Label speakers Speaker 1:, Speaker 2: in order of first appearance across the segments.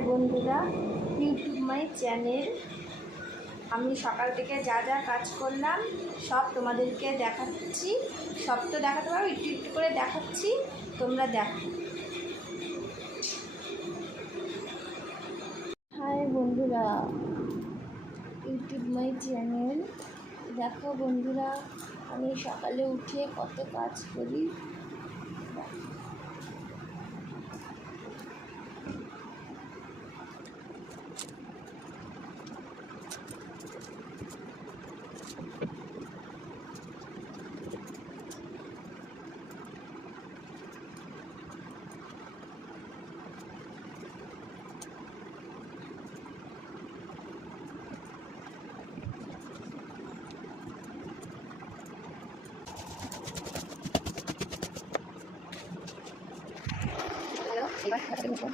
Speaker 1: High বন্ধুরা YouTube my channel আমি সকাল থেকে যা যা কাজ করলাম, সব তোমাদেরকে দেখাচ্ছি। সব তো দেখাতে পারব একটু একটু করে দেখাচ্ছি, তোমরা দেখো। হাই বন্ধুরা ইউটিউব মাই চ্যানেল দেখো বন্ধুরা, আমি সকালে উঠে কত কাজ করি। 没关系我给你说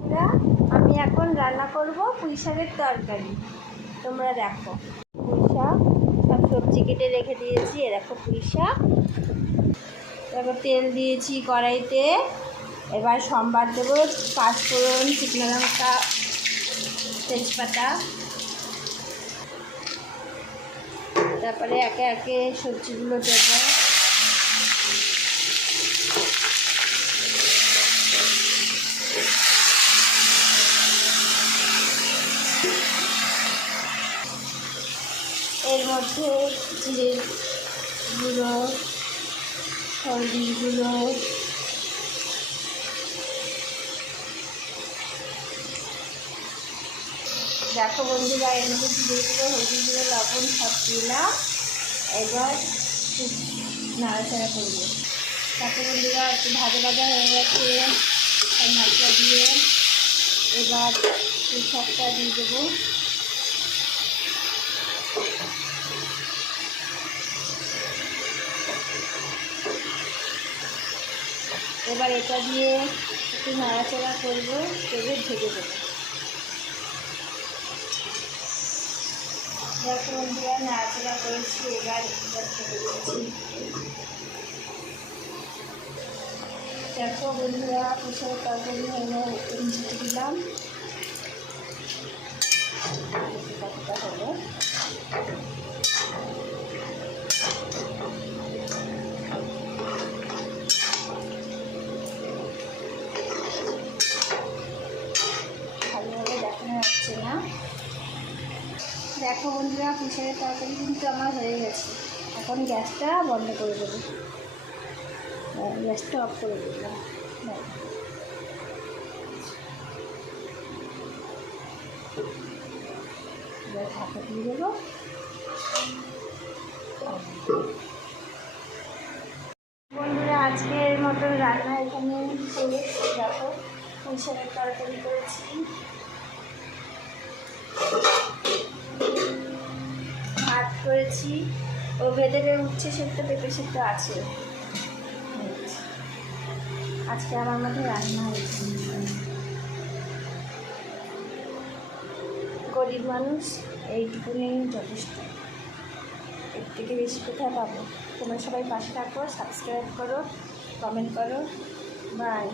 Speaker 1: বন্ধুরা, আমি এখন রান্না করব পুঁই শাকের তরকারি। তোমরা দেখো পুঁই শাক সব সবজি কেটে রেখে দিয়েছি এ দেখো পুঁই শাক। তারপর তেল দিয়েছি কড়াইতে। এবার সম্বার দেবো পাঁচফোড়ন শুকনো লঙ্কা তেজপাতা। তারপরে একে একে সবজিগুলো দেবো। এর মধ্যে জিরে গুঁড়ো দেখো বন্ধুরা এর মধ্যে জিরে গুঁড়ো হলদি লবণ, সব দিলাম। এবার নাড়াচাড়া করব। তারপর বন্ধুরা, একটু ভাজা ভাজা হয়ে গেছে। মশলা দিয়ে এবার শাকটা দিয়ে দেবো। এবার এটা দিয়ে একটু নাড়াচাড়া করব করে ঢেকে দেবো। দেখো বন্ধুরা, নাড়াচাড়া করেছি, এবার এবার দেখো বন্ধুরা, কুসের তরকারি হলো দেখো বন্ধুরা কুসারের তরকারি কিন্তু আমার হয়ে গেছে। এখন গ্যাসটা বন্ধ করে দেবো। হ্যাঁ, গ্যাসটা অফ করে দিলাম। হ্যাঁ। ঢাকা দিয়ে দেবো। বন্ধুরা আজকের মতন রান্না এখানে শেষ দেখো কুসারের তরকারি করেছি। করেছি ও ভেতরে উচ্ছে সেদ্ধ পেঁপে সেদ্ধ আছে। আজকে আমার মধ্যে রান্না হয়েছে গরিব মানুষ, এইটুকুনি যথেষ্ট। এর থেকে বেশি কোথায় পাবো? তোমরা সবাই পাশে থাকো সাবস্ক্রাইব করো কমেন্ট করো। বাই